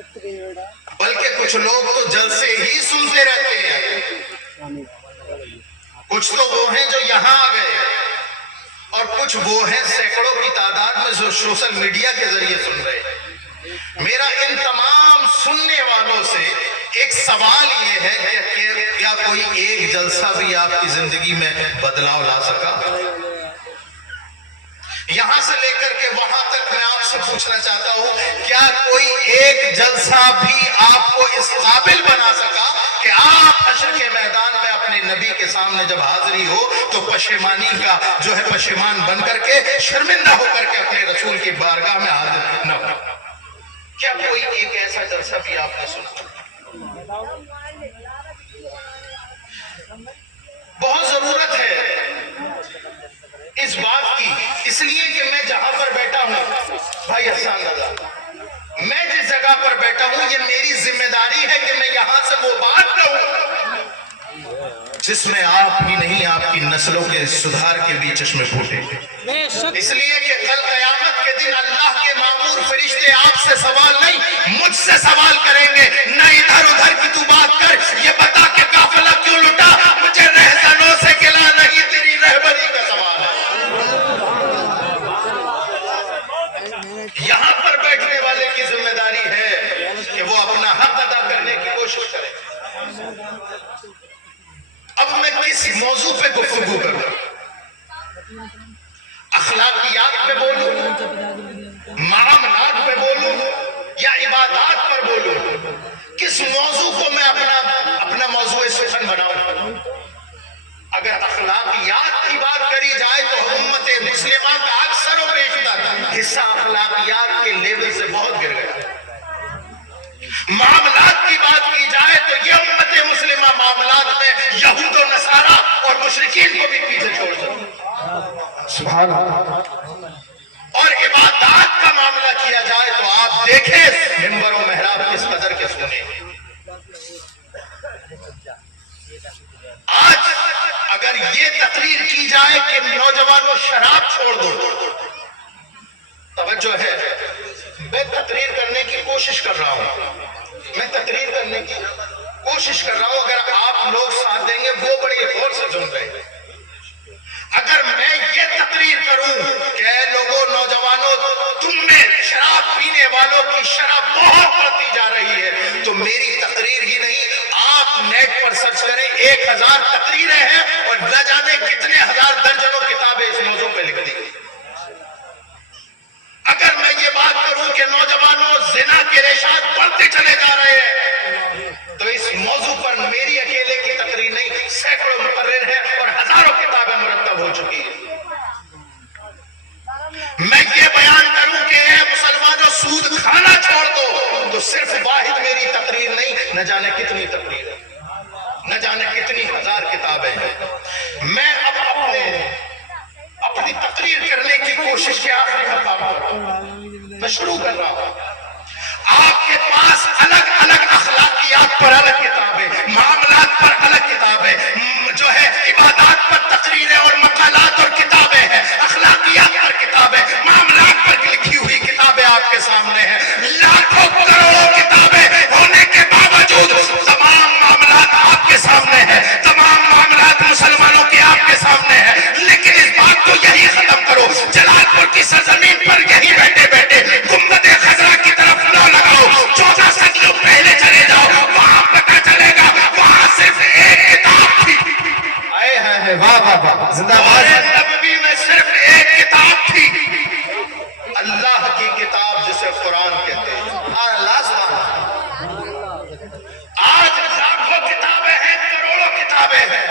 بلکہ کچھ لوگ تو جلسے ہی سنتے رہتے ہیں. کچھ تو وہ ہیں جو یہاں آ گئے اور کچھ وہ ہیں سینکڑوں کی تعداد میں جو سوشل میڈیا کے ذریعے سن رہے ہیں. میرا ان تمام سننے والوں سے ایک سوال یہ ہے کہ کیا کوئی ایک جلسہ بھی آپ کی زندگی میں بدلاؤ لا سکا؟ یہاں سے لے کر کے وہاں تک میں آپ سے پوچھنا چاہتا ہوں، کیا کوئی ایک جلسہ بھی آپ کو اس قابل بنا سکا کہ آپ حشر کے میدان میں اپنے نبی کے سامنے جب حاضری ہو تو پشیمانی کا جو ہے پشیمان بن کر کے شرمندہ ہو کر کے اپنے رسول کی بارگاہ میں حاضر نہ ہو؟ کیا کوئی ایک ایسا جلسہ بھی آپ نے سنا؟ بہت ضرورت ہے اس بات کی، اس لیے کہ میں جہاں پر بیٹھا ہوں بھائی احسان رضا، میں جس جگہ پر بیٹھا ہوں یہ میری ذمہ داری ہے کہ میں یہاں سے وہ بات کہوں جس میں آپ ہی نہیں آپ کی نسلوں کے سدھار کے بھی چشمے پھوٹے. اس لیے کہ کل قیامت کے دن اللہ کے مامور فرشتے آپ سے سوال نہیں مجھ سے سوال کریں گے، نہ ادھر ادھر کی تو بات کر، یہ بتا کہ قافلہ کیوں لٹا، مجھے رہزنوں سے گلا نہیں، تیری رہبری کا سوال ہے. یہاں پر بیٹھنے والے کی ذمہ داری ہے کہ وہ اپنا حق ادا کرنے کی کوشش کرے. اب میں کس موضوع پہ گفتگو کروں؟ اخلاقیات پہ بولوں، معاملات پہ بولوں، یا عبادات پر بولوں؟ کس موضوع کو میں اپنا موضوع سخن بناؤں؟ اگر اخلاقیات کی بات کری جائے تو امت مسلمہ کا اکثر و بیشتر حصہ اخلاقیات کے لیول سے بہت گر گیا. معاملات کی بات کی جائے تو یہ امت مسلمہ معاملات میں یہود و نصارہ اور مشرکین کو بھی پیچھے چھوڑ دو. سبحان اللہ. اور عبادات کا معاملہ کیا جائے تو آپ دیکھیں منبر و محراب کس قدر کے سونے. آج اگر یہ تقریر کی جائے کہ نوجوانوں شراب چھوڑ دو، توجہ ہے، میں تقریر کرنے کی کوشش کر رہا ہوں، میں تقریر کرنے کی کوشش کر رہا ہوں. اگر آپ لوگ ساتھ دیں گے وہ بڑی غور سے سن رہے ہیں. اگر میں یہ تقریر کروں کہ اے لوگوں نوجوانوں تم میں شراب پینے والوں کی شرح بہت بڑھتی جا رہی ہے، تو میری تقریر ہی نہیں، آپ نیٹ پر سرچ کریں 1000 تقریریں ہیں اور نہ جانے کتنے ہزار درجنوں کتابیں اس موضوع پہ لکھ دی. اگر میں یہ بات کروں کہ نوجوانوں زنا کے ریشات بڑھتے چلے جا رہے ہیں، تو اس موضوع پر میری اکیلے کی تقریر نہیں، سینکڑوں مقرر ہیں اور ہزاروں کتابیں مرتب ہو چکی ہیں. میں یہ بیان کروں کہ اے مسلمانوں سود کھانا چھوڑ دو، تو صرف واحد میری تقریر نہیں، نہ جانے کتنی تقریر ہے، نہ جانے کتنی ہزار کتابیں ہیں. میں اب اپنی تقریر کرنے کی کوشش کے آخری مقام پر میں شروع کر رہا ہوں. آپ کے پاس الگ الگ اخلاقیات پر الگ کتابیں، معاملات پر الگ کتابیں، جو ہے عبادات پر تقریریں اور مقالات اور کتابیں ہیں، اخلاقیات پر کتابیں، معاملات پر لکھی ہوئی کتابیں آپ کے سامنے ہیں. لاکھوں کروڑوں کتابیں ہونے کے باوجود تمام معاملات آپ کے سامنے ہیں، تمام معاملات مسلمانوں کے آپ کے سامنے ہیں. لیکن اس بات کو یہی ختم کرو، جلال پور کی سرزمین پر یہی بیٹھے بیٹھے گنبد خضرا کی طرف نہ لگاؤ، 14 صدیوں پہلے چلے جاؤ، وہاں پتہ چلے گا وہاں صرف ایک کتاب تھی. واہ واہ واہ، زندہ باد. نبوی میں صرف ایک کتاب تھی، اللہ کی کتاب جسے قرآن کہتے ہیں. آج لاکھوں کتابیں ہیں، کروڑوں کتابیں ہیں،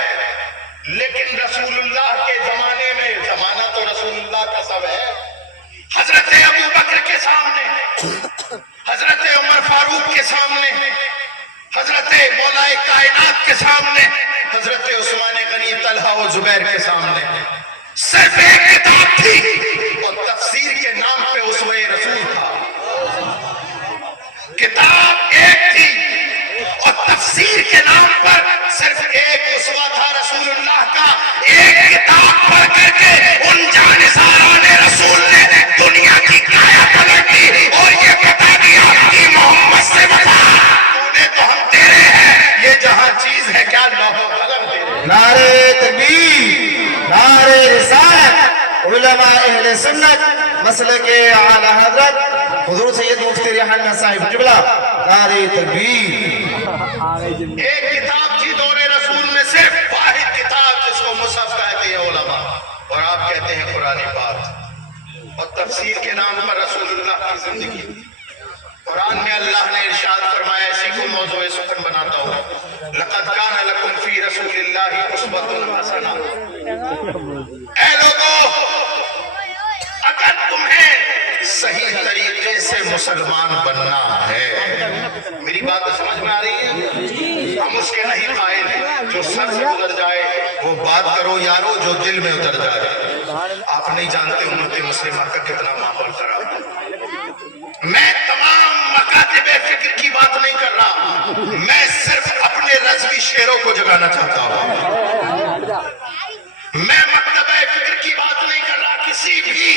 لیکن رسول اللہ کے زمانے میں، زمانہ تو رسول اللہ کا سب ہے، حضرت ابو بکر کے سامنے، حضرت عمر فاروق کے سامنے، حضرت مولا کائنات کے سامنے، حضرت عثمان غنی، طلحہ و زبیر کے سامنے صرف ایک کتاب تھی، اور تفسیر کے نام پہ اسوہ رسول تھا. کتاب ایک تھی اور تفسیر کے نام پر صرف ایک اسوہ تھا رسول اللہ کا. ایک کتاب پڑھ کر کے ان جانثاران رسول نے دنیا کی کایا پلٹ دی اور یہ بتا دیا کہ محمد سے اہل سنت مسلک اعلی حضرت حضور سید مفتی ریحانہ صاحب جبلہ نعرہ تکبیر. ایک کتاب تھی دور رسول میں صرف واحد کتاب جس کو مصحف کہتے ہیں علماء اور آپ کہتے ہیں قرآن پاک، اور تفسیر کے نام پر رسول اللہ کی زندگی. قرآن میں اللہ نے ارشاد فرمایا، اسی کو موضوع سخن بناتا ہوں، لقد کان لکم فی رسول اللہ اسوۃ حسنہ. اے لوگوں، اگر تمہیں صحیح طریقے سے مسلمان بننا ہے، میری بات سمجھ میں آ رہی ہے؟ ہم اس کے نہیں قائل ہیں، جو سر سے گزر جائے وہ بات کرو یارو جو دل میں اتر جائے. آپ نہیں جانتے امت مسلمہ کا کتنا ماحول خراب ہے. میں تمام مکاتب فکر کی بات نہیں کر رہا، میں صرف اپنے رضوی شعروں کو جگانا چاہتا ہوں. میں مکتبہ فکر کی بات نہیں کر رہا کسی بھی،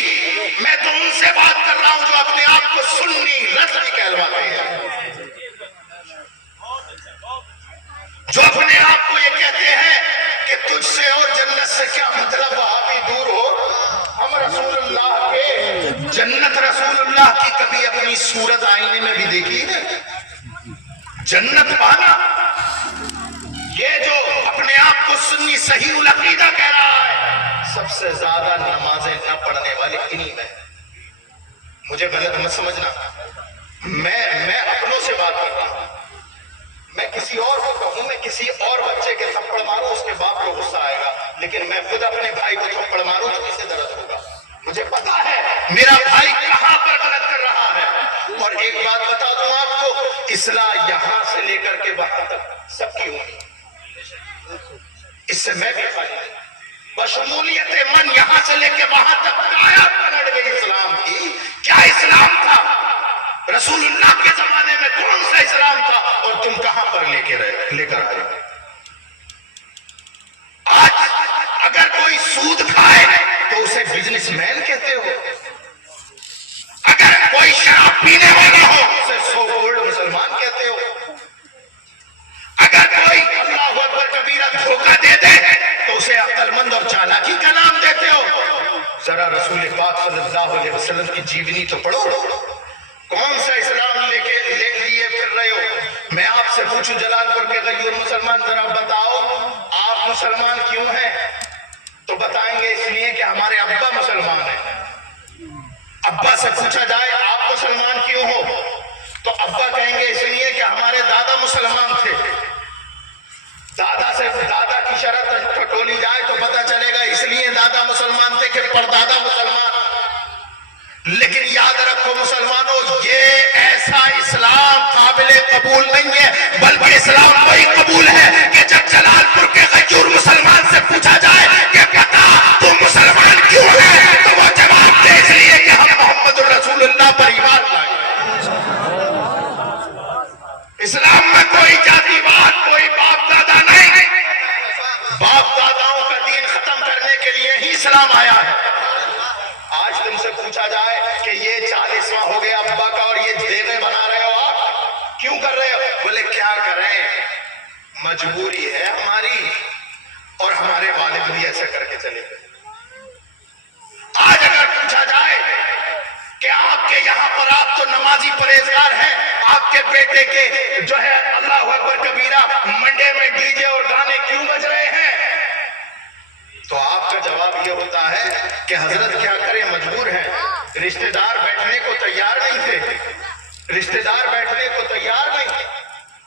میں تو ان سے بات کر رہا ہوں جو اپنے آپ کو سنی رضوی کہلواتے ہیں، جو اپنے آپ کو یہ کہتے ہیں کہ تجھ سے اور جنت سے کیا مطلب، وہاں بھی دور ہو. ہم رسول اللہ کے جنت رسول اللہ کی کبھی اپنی صورت آئینے میں بھی دیکھی نہیں. جنت پانا، یہ جو اپنے آپ کو سنی صحیح العقیدہ کہہ رہا ہے، سب سے زیادہ نمازیں نہ پڑھنے والے انہی میں. مجھے غلط مت سمجھنا، میں اپنوں سے بات کر رہا ہوں. میں کسی اور کو کہوں، میں کسی اور بچے کے تھپڑ ماروں اس کے باپ کو غصہ آئے گا، لیکن میں خود اپنے بھائی کو تھپڑ ماروں تو اسے درد ہوگا. مجھے پتا ہے میرا بھائی کہاں پر غلط کر رہا ہے. اور ایک بات بتا دوں آپ کو، اصلاح یہاں سے لے کر کے وہاں تک سب کی ہوگی، اس سے میں بھی خالی نہیں. بشمولیت من یہاں سے لے کے وہاں تک کایا پلٹ گئی اسلام کی. کیا اسلام تھا رسول اللہ کے زمانے میں؟ کون سا اسلام تھا؟ اور تم کہاں پر لے کر آئے؟ آج اگر کوئی سود کھائے تو اسے بزنس مین کہتے ہو، اگر کوئی شراب پینے والا ہو اسے سو کولڈ مسلمان کہتے ہو، اگر کوئی اللہ اکبر کبیرہ دھوکہ دے دے تو اسے عقل مند اور چالاکی کا نام دیتے ہو. ذرا رسول پاک صلی اللہ علیہ وسلم کی جیونی تو پڑھو. کون سا اسلام لے لیے پھر رہے ہو؟ میں آپ سے پوچھوں جلال پور کے غیور مسلمان، ذرا بتاؤ آپ مسلمان کیوں ہیں؟ تو بتائیں گے اس لیے کہ ہمارے ابا مسلمان ہیں. ابا سے پوچھا جائے آپ مسلمان کیوں ہو تو ابا کہیں گے اس لیے کہ ہمارے دادا مسلمان تھے. دادا کی شرط ٹٹولی جائے تو پتہ چلے گا اس لیے دادا مسلمان تھے کہ پردادا مسلمان. لیکن یاد رکھو مسلمانوں، یہ ایسا اسلام قابل قبول نہیں ہے، بلکہ اسلام وہی قبول ہے کہ جب جلال پور کے غیور مسلمان سے پوچھا جائے کہ بتا تم مسلمان کیوں ہے تو وہ جواب دے اس لیے کہ ہم محمد الرسول اللہ پر ایمان لائے. اسلام میں کوئی جاتی بات، کوئی باپ دادا نہیں. باپ داداؤں کا دین ختم کرنے کے لیے ہی اسلام آیا ہے. آج تم سے پوچھا جائے کہ یہ 40واں ہو گیا ابا کا اور یہ دیوے بنا رہے ہو، آپ کیوں کر رہے ہو؟ بولے کیا کریں، مجبوری ہے ہماری، اور ہمارے والد بھی ایسا کر کے چلے گئے. آج اگر پوچھا جائے کہ آپ کے یہاں پر آپ تو نمازی پرہیزگار ہیں، آپ کے بیٹے کے جو ہے اللہ اکبر کبیرہ منڈے میں ڈی جے اور گانے کیوں بج رہے ہیں؟ تو آپ کا جواب یہ ہوتا ہے کہ حضرت کیا کریں، مجبور ہیں. رشتہ دار بیٹھنے کو تیار نہیں تھے، رشتہ دار بیٹھنے کو تیار نہیں،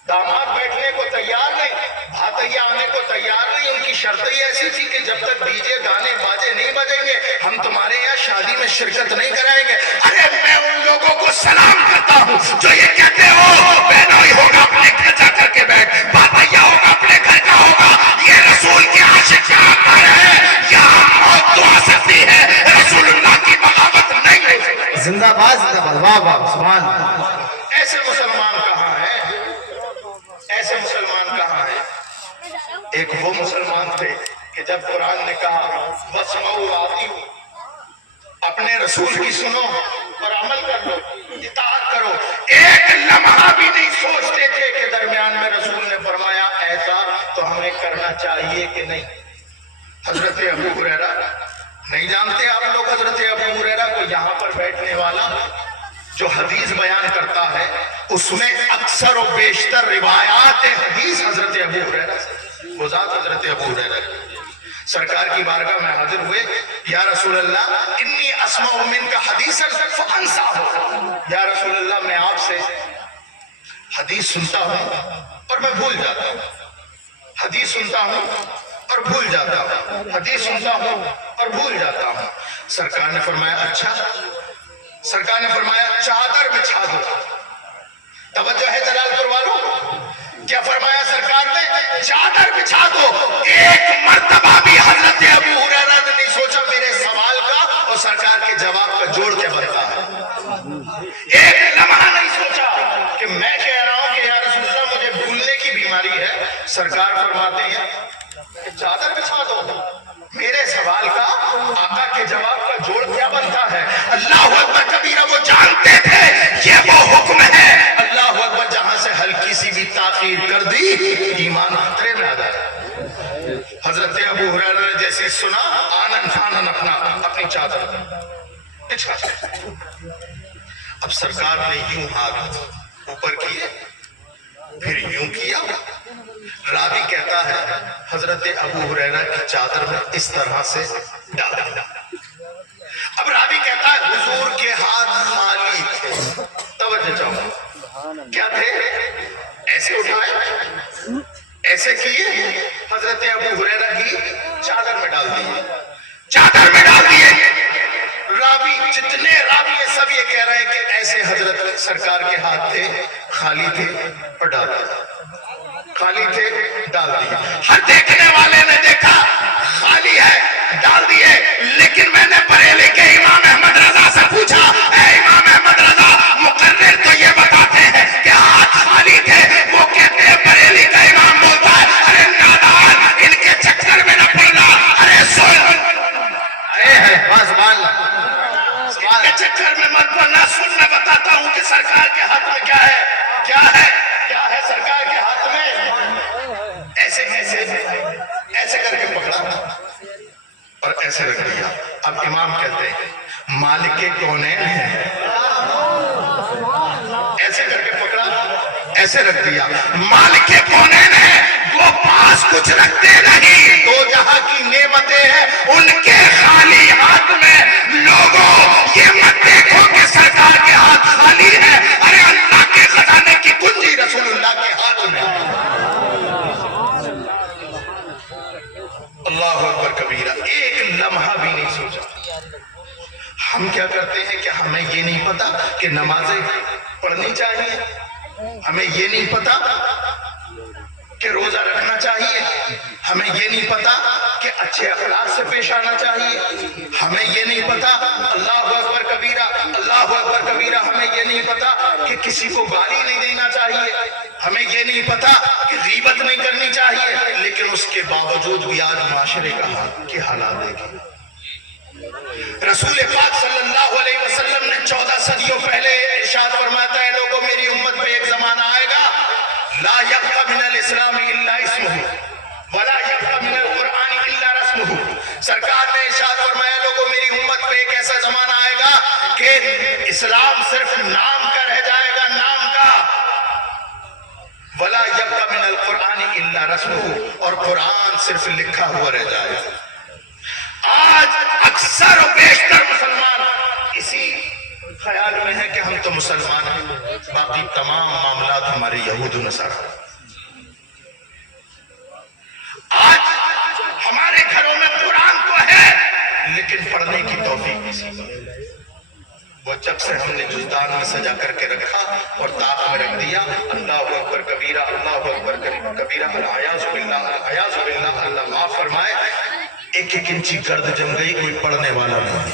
داماد بیٹھنے کو تیار نہیں، بھاتیا آنے کو تیار نہیں. ان کی شرط ہی ایسی تھی کہ جب تک ڈی جے گانے باجے نہیں بجیں گے ہم تمہارے یہاں شادی میں شرکت نہیں کرائیں گے. ارے میں ان لوگوں کو سلام کرتا ہوں جو یہ کہتے ہو بہنوئی ہوگا اپنے گھر جا کر کے بیٹھ، بھاتیا ہوگا اپنے گھر کا ہوگا. یہ رسول کے عاشق کا گھر ہے، یہاں موت تو آ سکتی ہے، رسول اللہ کی بغاوت نہیں ہو سکتی. زندہ باد، زندہ باد، واہ واہ، سبحان اللہ. ایسے مسلمان کہاں ہیں؟ ایسے مسلمان کہاں ہیں؟ ایک وہ مسلمان تھے کہ جب قرآن نے کہا وَاسْمَعُوا وَأَطِیعُوا، اپنے رسول کی سنو اور عمل کر لو، اطاعت کرو، ایک لمحہ بھی نہیں سوچتے تھے کہ درمیان میں رسول نے فرمایا ایسا تو ہمیں کرنا چاہیے کہ نہیں. حضرت ابو ہریرہ نہیں جانتے آپ لوگ حضرت ابو ہریرہ کو یہاں پر بیٹھنے والا جو حدیث بیان کرتا ہے اس میں اکثر و بیشتر روایات حدیث حضرت ابو ہریرہ سے، وہ ذات حضرت ابو ہریرہ سرکار کی بارگاہ میں حاضر ہوئے، یا رسول اللہ انی اسمع منک حدیثا فانساہ، یا رسول اللہ میں آپ سے حدیث سنتا ہوں اور میں بھول جاتا ہوں، حدیث سنتا ہوں اور بھول جاتا ہوں، حدیث سنتا ہوں اور بھول جاتا ہوں۔ سرکار نے فرمایا اچھا، سرکار نے فرمایا چادر بچھا دو۔ توجہ ہے جلال پور والوں، کیا فرمایا سرکار نے؟ چادر بچھا دو۔ ایک مرتبہ بھی حضرت ابو ہریرہ نے نہیں سوچا میرے سوال کا اور سرکار کے جواب کا جوڑ کے بنتا ہے، ایک لمحہ نہیں سوچا کہ میں کہہ رہا ہوں کہ یا رسول اللہ مجھے بھولنے کی بیماری ہے، سرکار فرماتے ہیں کہ چادر بچھا دو، میرے سوال کا آقا کے جواب کا جوڑ کیا بنتا ہے؟ اللہ اکبر کبیرہ، وہ جانتے تھے یہ وہ حکم ہے، اللہ اکبر، جہاں سے ہلکی سی بھی تاخیر کر دی ایمان خطرے میں آ جائے۔ حضرت ابو ہریرہ نے جیسے سنا آنن فانن اپنی چادر بچھا دی۔ اب سرکار نے یوں ہاتھ اوپر کیے، پھر یوں کیا، راوی کہتا ہے حضرت ابو ہریرہ کی چادر میں اس طرح سے ڈال دیا۔ اب راوی کہتا ہے حضور کے ہاتھ خالی تھے، توجہ چاہوں، کیا تھے؟ ایسے اٹھائے، ایسے کیے، حضرت ابو ہریرہ کی چادر میں ڈال دیے، چادر میں ڈال دیے۔ راوی جتنے راوی ہیں سب یہ کہہ رہے ہیں کہ ایسے حضرت سرکار کے ہاتھ تھے، خالی تھے اور ڈال دیا، خالی تھے ڈال دیے۔ ہر دیکھنے والے نے دیکھا خالی ہے ڈال دیے، لیکن میں نے بریلی کے امام احمد رضا سے پوچھا، اے امام احمد رضا، مقرر تو یہ بتاتے ہیں کہ ہاتھ خالی تھے، وہ کہتے ہیں بریلی کا امام بولتا ہے ارے نادان ان کے چکر میں نہ پڑنا، ارے سن، ان کے چکر میں مت پڑنا، سن میں بتاتا ہوں کہ سرکار کے ہاتھ میں کیا ہے، کیا ہے، کیا ہے سرکار کے ہاتھ میں؟ ایسے ایسے ایسے کر کے پکڑا اور ایسے رکھ دیا۔ اب امام کہتے ہیں مالک کونین ہے، ایسے کر کے پکڑا، ایسے رکھ دیا، مالک کونین ہے، وہ پاس کچھ رکھتے نہیں، دو جہاں کی نعمتیں ہیں ان کے خالی ہاتھ میں۔ لوگوں یہ مت دیکھو کہ سرکار کے ہاتھ خالی ہے، ارے اللہ کے خزانے کی کنجی رسول اللہ کے ہاتھ میں۔ اللہ اکبر کبیرہ، ایک لمحہ بھی نہیں سوچا۔ ہم کیا کرتے ہیں کہ ہمیں یہ نہیں پتا کہ نمازیں پڑھنی چاہیے، ہمیں یہ نہیں پتا کہ روزہ رکھنا چاہیے، ہمیں یہ نہیں پتا کہ اچھے اخلاق سے پیش آنا چاہیے، ہمیں یہ نہیں پتا، اللہ اکبر کبیرہ، اللہ اکبر کبیرہ، ہمیں یہ نہیں پتا کہ کسی کو گالی نہیں دینا چاہیے، ہمیں یہ نہیں پتا کہ غیبت نہیں کرنی چاہیے، لیکن اس کے باوجود بھی آج معاشرے کے حالات دیکھیں۔ رسول پاک صلی اللہ علیہ وسلم نے 14 صدیوں پہلے ارشاد فرمایا تھا، اے لوگوں میری امت پہ ایک زمانہ آئے گا لا یبقى من الاسلام الا اسمہ ولا یبقى من القرآن الا رسمہ۔ سرکار نے ارشاد فرمایا لوگوں میری امت پہ ایک ایسا زمانہ آئے گا کہ اسلام صرف نام کا رہ جائے گا، نام کا، ولا یبقى من القرآن الا رسمہ، اور قرآن صرف لکھا ہوا رہ جائے گا۔ آج اکثر و بیشتر مسلمان اسی خیال میں ہے کہ ہم تو مسلمان ہیں، باقی تمام معاملات ہمارے یہود و نصارہ۔ آج ہمارے گھروں میں قرآن تو ہے لیکن پڑھنے کی توفیق نہیں، وہ جب سے ہم نے جزدان میں سجا کر کے رکھا اور طاق میں رکھ دیا، اللہ اکبر کبیرہ، اللہ اکبر کبیرہ، الیاذ باللہ، الیاذ باللہ، اللہ معاف فرمائے، ایک ایک انچی گرد جم گئی، کوئی پڑھنے والا نہیں۔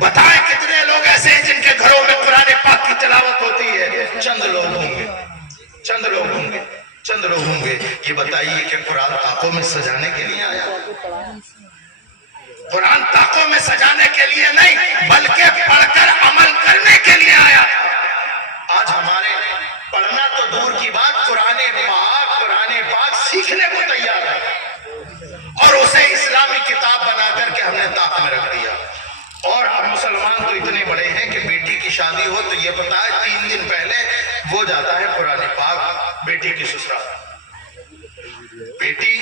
بتائیں کتنے لوگ ایسے ہیں جن کے گھروں میں قرآن پاک کی تلاوت ہوتی ہے؟ چند لوگ ہوں گے، چند لوگ ہوں گے، چند لوگ ہوں گے۔ یہ بتائیے کہ قرآن طاقوں میں سجانے کے لیے آیا؟ قرآن طاقوں میں سجانے کے لیے نہیں بلکہ پڑھ کر عمل کرنے کے لیے آیا۔ آج ہمارے پڑھنا تو دور کی بات، قرآن پاک سیکھنے کو تیار ہے اور اسے اسلامی کتاب بنا کر کے ہم نے طاق میں رکھ دیا۔ بڑے ہیں کہ بیٹی کی شادی ہو تو یہ پتا ہے 3 دن پہلے وہ جاتا ہے قرآن پاک بیٹی کی سسرال. بیٹی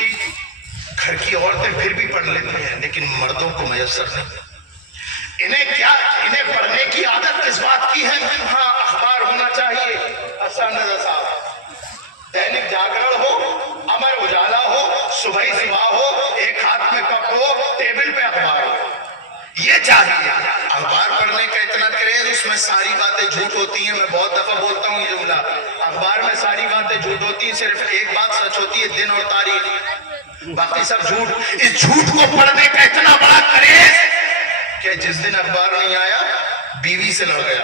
گھر کی عورتیں پھر بھی پڑھ لیتی ہیں لیکن مردوں کو میسر نہیں. انہیں پڑھنے کی عادت کس بات کی ہے؟ ہاں اخبار ہونا چاہیے، نظر صاحب، دینک جاگرن ہو، امر اجالا ہو، صبح صبح ہو، ایک ہاتھ میں کپ ہو، ٹیبل پہ اخبار ہو، یہ چاہیے. اخبار پڑھنے کا اتنا کریز، اس میں ساری باتیں جھوٹ ہوتی ہیں. میں بہت دفعہ بولتا ہوں یہ جملہ، اخبار میں ساری باتیں جھوٹ ہوتی ہیں، صرف ایک بات سچ ہوتی ہے، دن اور تاریخ، باقی سب جھوٹ. اس جھوٹ کو پڑھنے کا اتنا بڑا کریز کہ جس دن اخبار نہیں آیا بیوی سے لڑ گیا،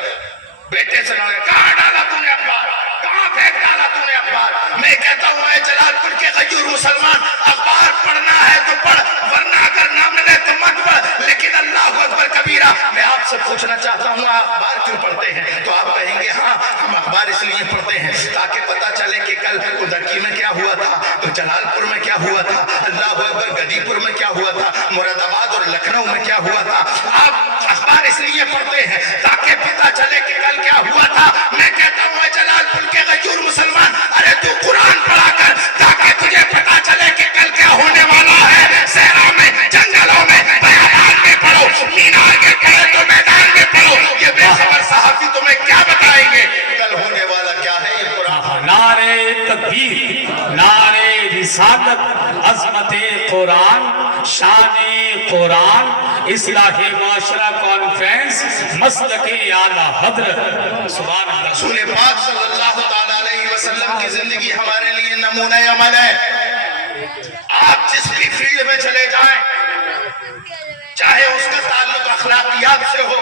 بیٹے سے لڑ گیا، کہاں ڈالا تو نے اخبار، کہاں پھینک ڈالا تو نے اخبار. میں کہتا ہوں اے جلال پور کے غیور مسلمان، اخبار پڑھنا ہے تو پڑھ، ورنہ اگر نہ ملے تو مت پڑھ. لیکن اللہ اکبر کبیرہ، میں آپ سے پوچھنا چاہتا ہوں آپ اخبار کیوں پڑھتے ہیں؟ تو آپ کہیں گے ہاں ہم اخبار اس لیے پڑھتے ہیں تاکہ پتہ چلے کہ کل ادرکی میں کیا ہوا تھا، تو جلال پور میں کیا ہوا تھا، اللہ اکبر گدی پور میں کیا ہوا تھا، مراد آباد اور لکھنؤ میں کیا ہوا تھا. آپ اخبار اس لیے پڑھتے ہیں تاکہ پتہ چلے کہ کل کیا ہوا تھا. میں کہتا ہوں اے جلال پور کے غیور مسلمان، ارے تو قرآن پڑھا کر تاکہ تجھے پتہ چلے کہ کل کیا ہونے والا ہے. صحرا میں، جنگلوں میں، بیابان میں پڑھو، مینار کے پڑھے تو میدان میں پڑھو. یہ بے خبر صحافی تمہیں کیا بتائیں گے کل ہونے والا کیا ہے. یہ قرآن نعرے تکبیر، نعرے رسالت، عظمت قرآن، شان قرآن، اصلاح معاشرہ کانفرنس، مسلک اعلیٰ حضرت. سبحان اللہ. رسول پاک صلی اللہ تعالیٰ علیہ وسلم کی زندگی ہمارے لیے نمونہ عمل ہے. آپ جس بھی فیلڈ میں چلے جائیں، چاہے اس کا تعلق اخلاقیات سے ہو،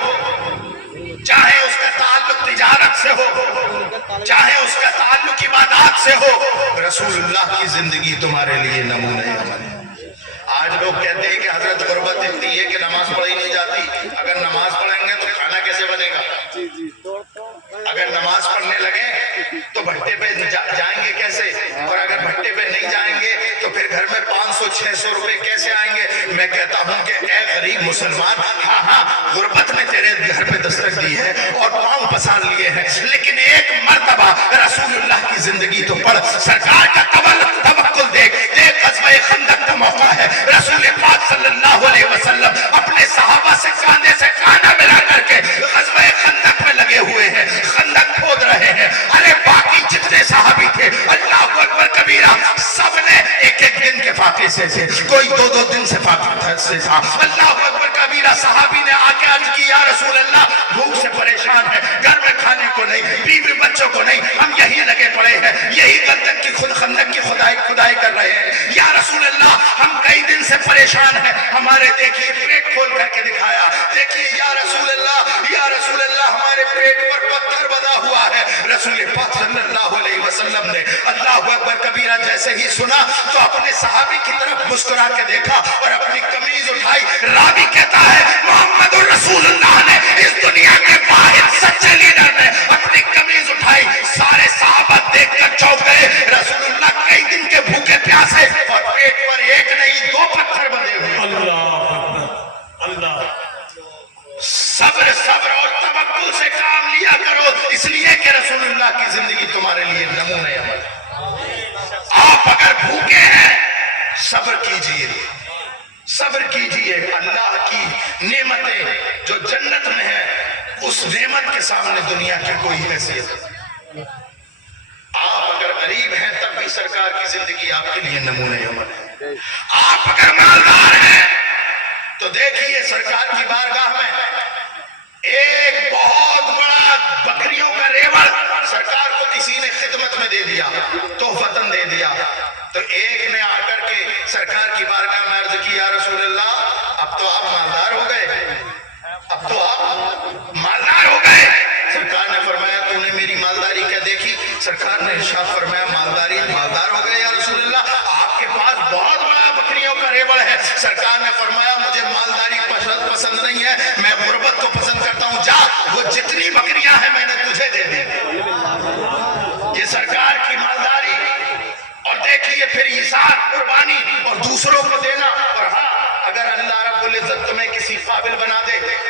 چاہے اس کا تعلق تجارت سے ہو، چاہے اس کا تعلق عبادات سے ہو، رسول اللہ کی زندگی تمہارے لیے نمونہ عمل ہے. آج لوگ کہتے ہیں کہ حضرت غربت اتنی ہے کہ نماز پڑھی نہیں جاتی. اگر نماز پڑھیں گے تو کھانا کیسے بنے گا؟ اگر نماز پڑھنے لگے تو بھٹے پہ جائیں گے کیسے؟ اور اگر بھٹے پہ نہیں جائیں گے تو پھر گھر میں 500-600 روپے کیسے آئیں گے؟ میں کہتا ہوں کہ اے غریب مسلمان، ہاں غربت نے تیرے گھر پہ دستک دی ہے اور پاؤں پسار لیے ہیں، لیکن ایک مرتبہ رسول اللہ کی زندگی تو پڑھ، سرکار کا توکل دیکھ. غزوہ خندق کا موقع ہے، رسول پاک صلی اللہ علیہ وسلم اپنے صحابہ سے کاندھے سے کاندھا ملا کر کے غزوہ خندق میں لگے ہوئے ہیں، خندق کھود رہے ہیں. ارے باقی جتنے صحابی تھے، اللہ اکبر کبیرہ، سب نے ایک دن کے فاقے سے تھے، کوئی 2 دن سے فاقے سے تھا. اللہ اکبر کبیرہ، صحابی نے آ کے عرض کی یا رسول اللہ بھوک سے پریشان ہے، گھر میں کھانے کو نہیں، بیوی بچوں کو نہیں، ہم یہی لگے پڑے ہیں، یہی خندق کی خدائی کر رہے ہیں. یا رسول اللہ ہم کئی دن سے پریشان ہیں، ہمارے دیکھیے پیٹ کھول کر کے دکھایا، دیکھیے یا رسول اللہ ہمارے پیٹ پر پتھر بنا ہوا ہے. رسول پاک صلی اللہ علیہ وسلم نے اللہ اکبر کبیرہ جیسے ہی سنا تو اپنے صحابی کی طرف مسکرا کے دیکھا اور اپنی قمیض اٹھائی. راوی کہتا ہے محمد رسول اللہ نے، اس دنیا کے واحد سچے لیڈر نے، اپنی قمیض اٹھائی. سارے صحابہ دیکھ کر چونک گئے. رسول اللہ کئی دن کے بھوکے پیاسے اور پیٹ پر ایک نہیں 2 پتھر بندھے ہوئے. اللہ اکبر، اللہ. صبر اور توکل سے کام لیا کرو، اس لیے کہ رسول اللہ کی زندگی تمہارے لیے نمونہ عمل ہے. آپ اگر بھوکے ہیں صبر کیجئے. اللہ کی نعمتیں جو جنت میں ہیں، اس نعمت کے سامنے دنیا کی کوئی حیثیت نہیں. آپ اگر غریب ہیں تب بھی سرکار کی زندگی آپ کے لیے نمونہ عمل ہے. آپ اگر مالدار ہیں تو دیکھیے سرکار کی بارگاہ میں ایک بہت بڑا بکریوں کا ریوڑ سرکار کو کسی نے خدمت میں دے دیا، تحفتاً دے دیا. تو ایک نے آ کر کے سرکار کی بارگاہ میں عرض کی یا رسول اللہ اب تو آپ مالدار ہو گئے، سرکار نے فرمایا تو نے میری مالداری کیا دیکھی؟ سرکار نے ارشاد فرمایا مالدار ہو گئے یا رسول اللہ، آپ کے پاس بہت بڑا بکریوں کا ریوڑ ہے. سرکار نے فرمایا مجھے مالداری پسند نہیں ہے، میں غربت کو پسند کرتا ہوں. جا وہ جتنی بکریاں ہیں میں نے تجھے دے دی. یہ سرکار کی مالداری. اور دیکھیے پھر ایثار، قربانی اور دوسروں کو دینا. اور ہاں اگر اللہ رب العزت تمہیں کسی قابل بنا دے،